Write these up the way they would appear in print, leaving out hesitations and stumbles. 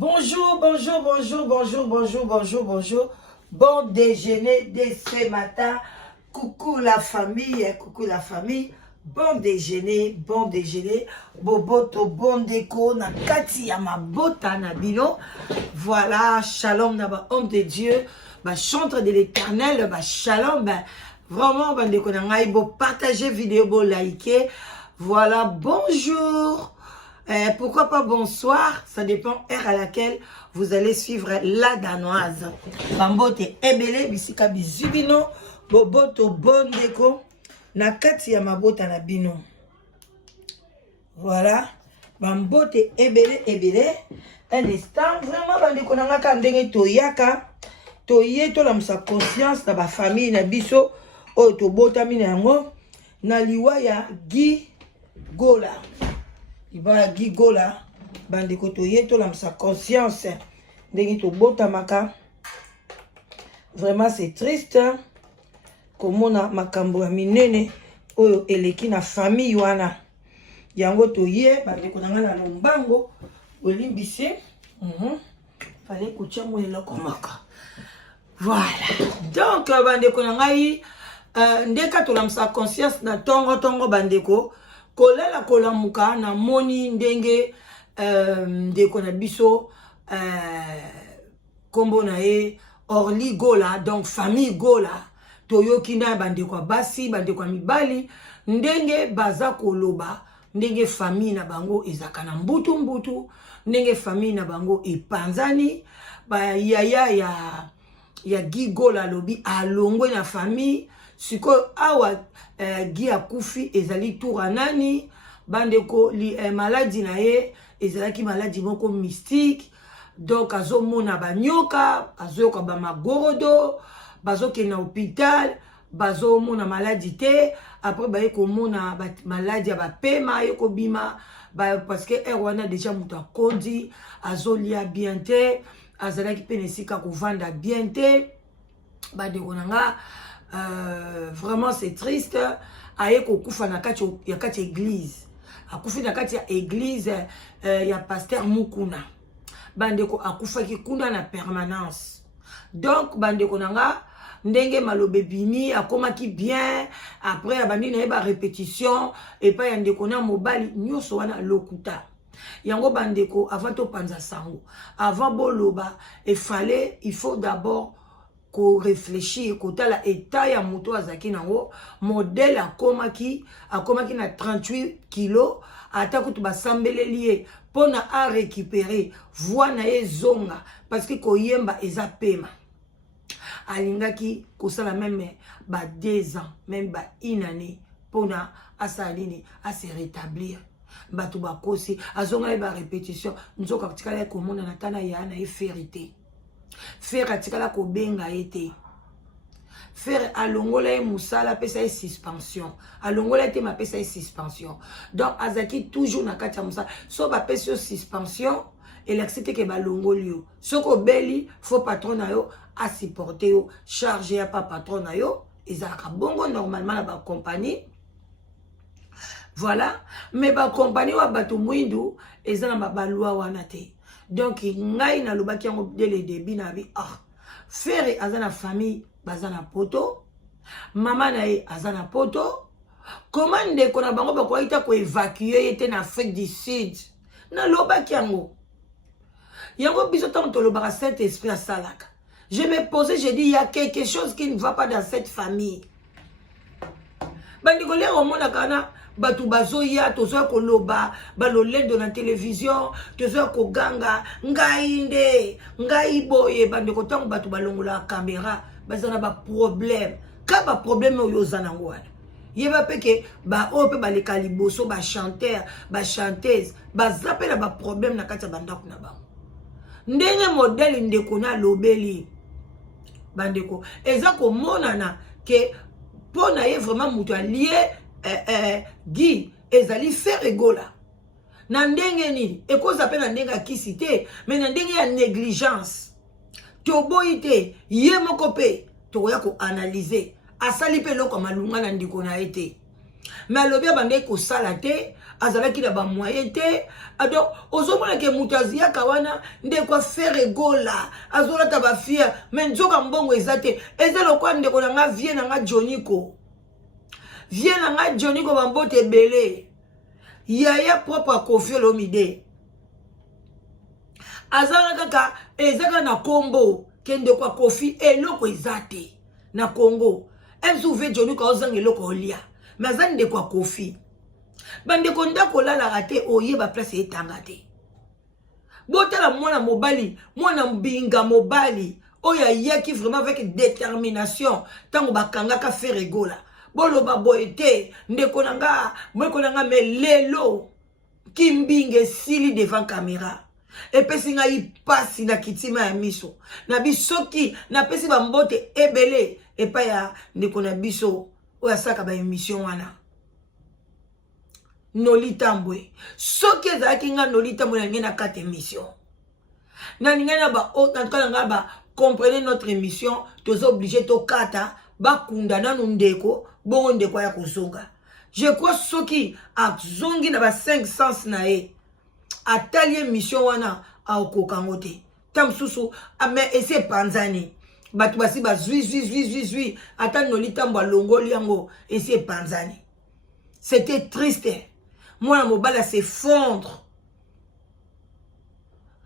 Bonjour, bonjour, bonjour, bonjour, bonjour, bonjour, bonjour. Bon déjeuner dès ce matin. Coucou la famille, coucou la famille. Bon déjeuner, bon déjeuner. Boboto, bon déco. Na kati ya mabota na bino. Voilà, shalom na homme de Dieu. Bah, chantre de l'éternel, bah, shalom. Bah, vraiment, bah, déco na ngai, bo partager vidéo, bo liker. Voilà, bonjour. Pourquoi pas bonsoir, ça dépend heure à laquelle vous allez suivre la danoise. Bambote ebele bisika bizubino boboto bon déco na kati ya mabota na bino. Voilà, bambote ebele un instant vraiment bandeko na ngaka ndenge toyaka toye to la musa conscience na ba famille na biso o to botami na yango na liwa ya Guy Gola. Il va à Gigola, bande kotoye to la sa conscience. Ndenge to bota maka. Vraiment c'est triste. Komona makambo ya minene oyo eleki na famille wana. Yango toye bande konanga na lombango olimbise. Fallait kucha mo eloko maka. Voilà. Donc bande konanga yi ndeka to la sa conscience na tongo bandeko. Kolela kolamuka na moni ndenge ndeko na biso kombo na ye Orly Gola, donc famille Gola toyoki na bandeko basi bandeko mibali ndenge baza koloba ndenge famille na bango ezaka na mbutu ndenge famille na bango epanzani ba yaya ya Guy Gola lobi alongwe na famille. Siko awa Guy akufi ezali tour anani bandeko li maladie na ye ezalaki maladie moko mystique donc azomona banyoka azoyoka ba magorodo bazoke na hôpital bazomona maladie te après baye komona maladie ya bapema ye kobima parce que wana déjà mutu akondi azolia bien te azalaki pene esika kovanda bien te bandeko nanga vraiment c'est triste. Aye kokufa na kati ya kati église. Akufi na kati ya église ya pasteur Mukuna. Bandeko akufa ki kuna na permanence. Donc bandeko nanga ndenge malobe bimi akoma ki bien après abandi na ba répétition et pas yandeko na mobali nyoso wana lokuta. Yango bandeko avant to panza sango. Avant boloba il faut d'abord ko réfléchir kota la état ya moto azaki nango modèle akomaki na 38 kilos ata kutu basambele lié pona a récupérer voix na ezonga parce que koyemba eza pema alingaki kosala même ba 2 ans même ba 1 année pona asalini a se rétablir batu bakosi azonga ba répétition nzoka kutikala komona na tana ya na vérité. Faire atikala ko benga ete faire alongola e musala pesa e suspension alongola ete ma pesa e suspension donc azaki toujours na kati ya musala so ba pesa suspension et accepter que ba longolio soko beli faut patron na yo a supporter yo charger ya pa patron na yo ezaka bongo normalement na ba compagnie. Voilà, mais ba compagnie wa bato mwindu ezana ba loi wana te. Donc ngai na lobaki yango dès le début na bi frère azana famille bazana poto maman na ye azana poto comment ndeko na bango bako ita ko évacuer était na Afrique du Sud na lobaki yango biso tant to lobaka cet esprit à salaka. Je me posais, j'ai dit il y a quelque chose qui ne va pas dans cette famille. Bandiko le romona kana batu bazoya tozoya koloba balolendo na télévision tozoya koganga ngai boye bandeko tango batu balongola caméra bazana ba problème ka ba problème oyo zana ngwana yeba peke ba ope baleka liboso ba chanteur ba chanteuse bazapela ba problème na kati ya bandako na bango ndenge modèle ndeko na lobeli bandeko eza ko monana ke pona ye vraiment mutu allié Guy ezali faire Gola na ndenge ni ekoza pe na ndenge akisi te mais na ndenge ya négligence to boite ye moko pe to ya ko analyser asali pe loko malunga na ndiko na ete mais alobi abande ko sala te azalaki na ba moyen te. Donc ozomona ke mutazia kawana nde kwa faire gola azolata ba fia mais nzoka mbongo ezate ezelo kwa ndeko na nga vie na nga Joniko bambote belé yaya propre Koffi Olomide azala kaka ezaka na kombo kende kwa Koffi eloko ezate na Congo emsuve Joniko ozanga eloko olia mais azande kwa Koffi bande konda kolala rate oye ba place etanga te botala mwana mobali mwana mbinga mobali oya yaki vraiment avec détermination tango bakanga ka faire gola boloba boete ndeko nanga mweko nanga melelo kimbinge sili devant caméra epesi ngai pasi na kitima ya miso na bisoki na pesi bambote ebele epa ya ndeko na biso oya saka ba émission wana Nolita Mbwe soki ezalaki nga Nolita Mbwe na ngena 4 émission na ningana ba otanka ba comprenez notre émission tozo obligé to kata ba kunda nanu ndeko bongo ndeko ya kozonga je crois soki azongi na ba 5 sens na e atali émission wana aokokango te tamsusu ame ese panzani batu basi ba zui ata Nolita Mbwe longoli yango ese panzani. C'était triste. Moi mobala s'effondre.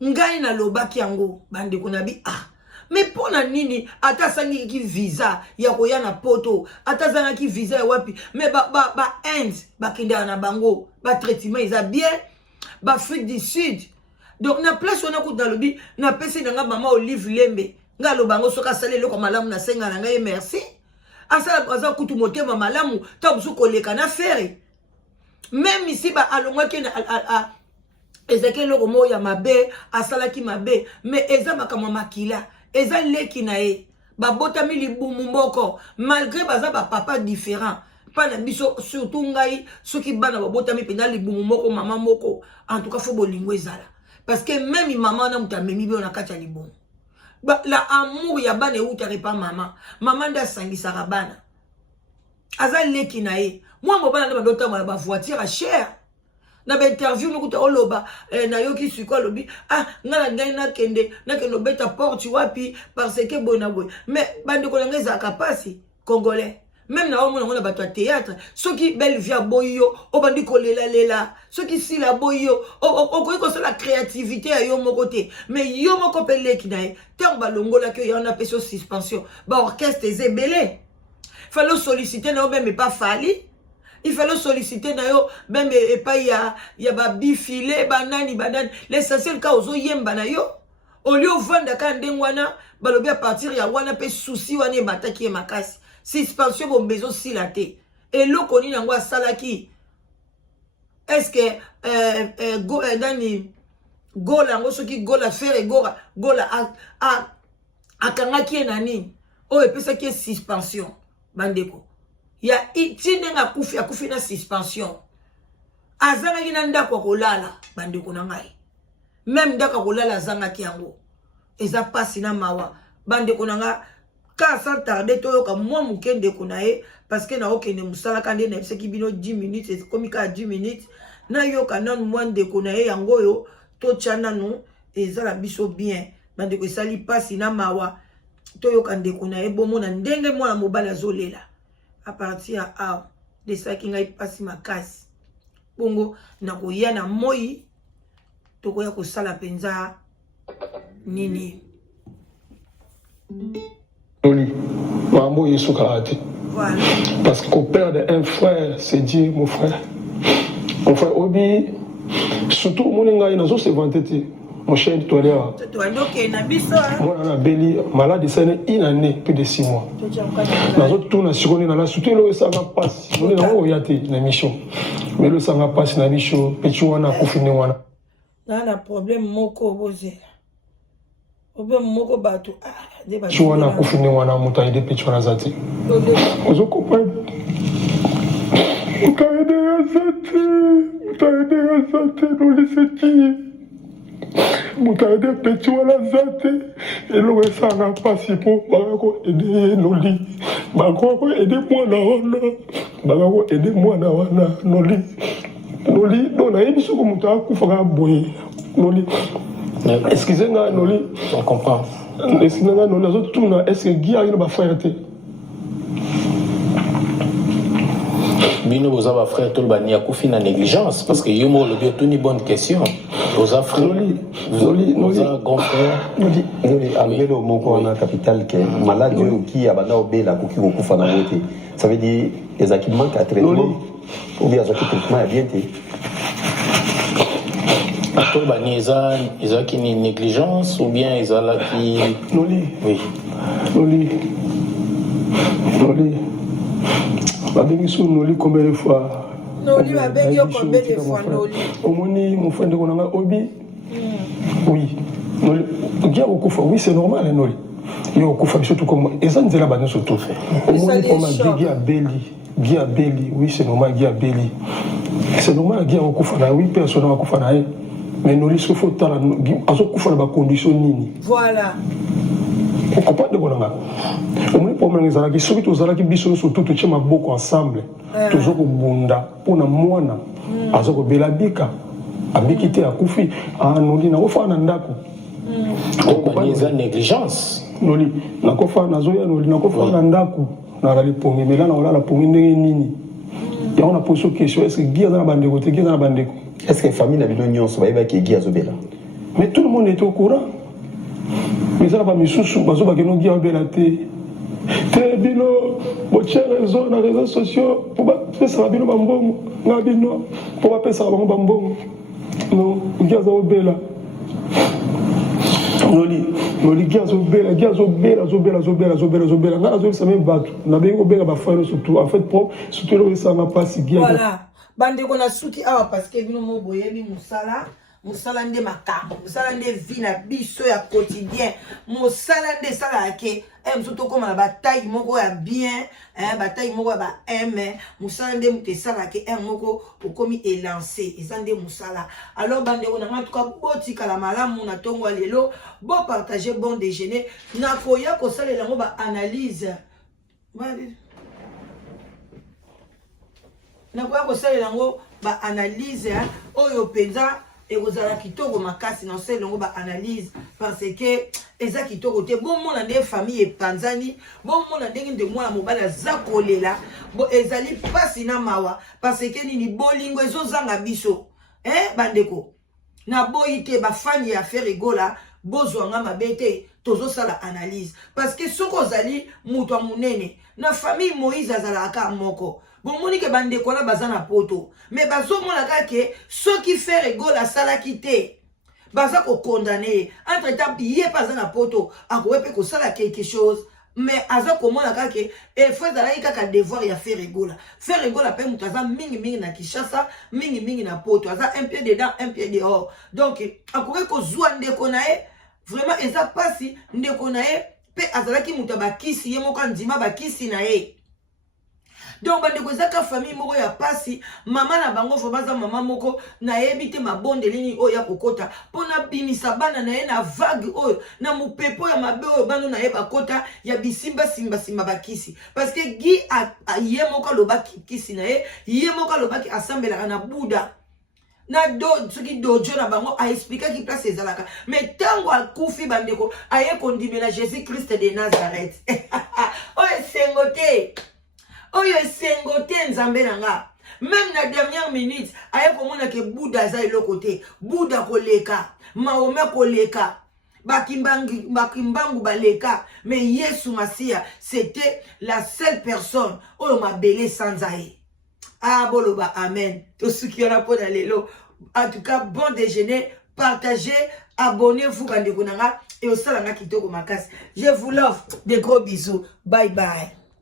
Ngai na lobaki yango bande konabi mais pona nini ata sangi ki visa ya koya na poto ata zanga ki visa ya wapi mais ba Inde bakenda na bango ba traitement isa bien ba Afrique du Sud donc na place on a ko dans lobi na pesi nga mama Olive Lembe nga lo bango soka sale loko malamu na senga na ngai merci asa aza kutu motema malamu ta busu koleka na faire même ici ba alongwa ke na ezake loko mo ya mabe asalaki mabe mais eza makama makila eza leki na e babotami libumu moko malgré baza ba papa différent pas na biso surtout ngai soki bana babotami pena libumu moko mama moko en tout cas faut bolingo ezala parce que même maman na mutamemi be na kati ya libumu la amour ya bana eutari pa mama nda sangisaka bana aza leki na e moi mobana na babotama ba voiture à cher na ba interview nokuta oloba na yoki siko lobi ngala ngai na kende beta porte wapi parce que bona boy mais bande ko ngeza kapasi congolais même na omo na bato théâtre soki belle via boyo o bandi ko lela soki si la boyo o ko la créativité à yo moko te mais yo moko pele ki nae tant balongola que ya na peso suspension ba orchestre ezebele fallait solliciter na même pas fali. Il fallait solliciter d'ailleurs même et pas ya ba bifilé banani l'essentiel ka ozo yemba na yo au lieu vendre ka ndengwana balobi à partir ya wana pe souci wana bataki e makasi suspension bon bezo silate et lo koni nango salaki est-ce que dani gola ngo soki gola faire gola a kangaki nani o epesa ki suspension bandeko ya itine nga kufi na suspension azanga kina ndako kolala bandeko na ngai même ndako kolala azanga kiango eza pasi na mawa bandeko na nga ka sans tarder to yoka mwa mukende kuna e parce que na okene musala kande na biseki bino 10 minutes et comme ka 10 minutes na yoka nan mwa ndeko na e yango yo to chana no eza la biso bien bandeko esali pasi na mawa to yoka ndeko na e bomona ndenge mwana mobala zolela à partir de ça qui n'a pas si ma casse bongo na koya na moi to koya ko sala penza nini Oli mambo yesu kalati voilà parce que perdre un frère c'est dire mon frère obi surtout mon nga ina zo se vanter mon cher Victoria. Ok, na biso. Moi, on a belli malade, c'est une année, plus de 6 mois. Dans autres tours, on a la soutenu, le sang passe. On est dans l'émission. Mais le sang passe, na bicho, petit wana, confiné wana. Là, le problème, moko, bosé. Problème, moko, batou. Petit wana, confiné wana, montagne de petit wana zati. Vous comprenez? Vous avez aidé à zati, nous laissez qui? Mutade petit wala zate elo esanga pasi po bako aider noli bako aider moi na wana bako aider moi na wana noli Noli, non, on a eu ce que tu as boy. Noli, excusez-moi, Noli. On comprend. Excusez-moi, Noli, les autres tournent. Est-ce que Guy a une frère? Bino vous avez frère tout le bani a couffé na négligence parce que yo mo le bio tout ni bonne question. Vous avez frère. Noli, vous avez grand frère. Noli, avec le mot qu'on a capital qui est malade qui a bana obéla kuki kufa na moté. Ça veut dire les équipements manquent à traitement ou bien les traitement est bien été. Tout le bani ils ont qui ni négligence ou bien ils ont là qui. Noli. Oui. Noli. Babengi sous Noli combien de fois? Noli babengi combien de fois Noli? Omoni mon frère de Konanga Obi. Oui. Noli. Oui, c'est normal Noli. Yo kufa surtout comme et ça nous est là-bas surtout fait. Omoni comme Guy Abeli. Oui, c'est normal Guy Abeli. C'est normal Guy kufa na oui personne va kufa na mais Noli ce faut tala azo kufa na ba condition nini. Voilà. Pourquoi de Konanga? On est pour moi les alaki surtout aux alaki biso surtout tout chez maboko ensemble toujours au bunda pour na mwana azoko belabika abikité akufi Noli na ofa na ndako compagnie za négligence Noli na kofa na zoya Noli na kofa na ndako na rali pongi mela na olala pongi ndenge nini ya on a posé question est-ce que Guy a na bandeko te Guy na bandeko est-ce que famille na bino nyonso ba ki Guy azobela mais tout le monde est au courant mais ça va misusu bazo ba keno Guy abela te Bino, réseaux, les réseaux sociaux, pour pas ça bino bambongo, ngabino, pour pas ça bambongo. Non, gazo bela. Noli gazo bela. Ngana zo ça même battu. Na bengo bela ba frère surtout. En fait, surtout le ça m'a pas si bien. Voilà. Bande ko na suki awa parce que bino mo boyebi musala nde makambo musala nde vie na biso ya quotidien musala nde sala ke msoto koma na bataille moko ya bien bataille moko ya ba musala nde mute sala ke moko okomi élancé eza nde musala alors bande ko na en tout cas botika la malamu na tongo lelo bo partager bon déjeuner na koya ko salela ngo ba analyse na koya ko salela ngo ba analyse oyo penza et vous avez kitoko makasi na sel ngo ba analyse parce que eza kitoko te bon mona nde famille e panzani bon mona ndenge de mwana mobala zakolela bo ezali pasi na mawa parce que nini bolingo ezozanga biso bandeko na boyite ba fani ya faire rigola bozwanga mabete tozo sala analyse parce que soko zali mutu munene na famille Moïse azalaka moko bon monique bande ko na bazana poto mais bazo mona kake ceux qui fait rigole à sala kité baza ko condamner entre temps yé pas na poto akowepe ko sala quelque chose mais aza ko mona kake et faut dalaika kaka devoir ya faire rigole pe mutaza mingi na Kishasa mingi na poto aza un pied dedans un pied dehors donc akowe ko zwa ndeko na vraiment eza pasi ndeko na pe azalaki mutaba kisi ye moko ndima ba kisi na donc bandeko ezaka famille moko ya pasi mama na bango fo baza mama moko na yebite mabonde lini oyo ya kokota pona bimisa bana na ye na vague oyo na mupepo ya mabe oyo bano na ye bakota ya bisimba simba bakisi parce que Guy a ye moko lobaki kisi na ye moko lobaki asambela na Buddha na soki dojo na bango a expliqué qui place ezalaka mais tango akufi bandeko aye kondime na Jésus Christ de Nazareth oyo sengote oyo sengote nzambe nanga même na dernière minute aye komona ke Buddha za eloko te Buddha koleka Mahome koleka bakimbangu baleka mais Yesu Masia c'était la seule personne oyo mabele sans aye. Ah boloba amen. Tout ce qui en a pour lelo. En tout cas, bon déjeuner, partagez, abonnez-vous bandeko nanga et au salanga kitoko makasi. Je vous love, des gros bisous. Bye bye.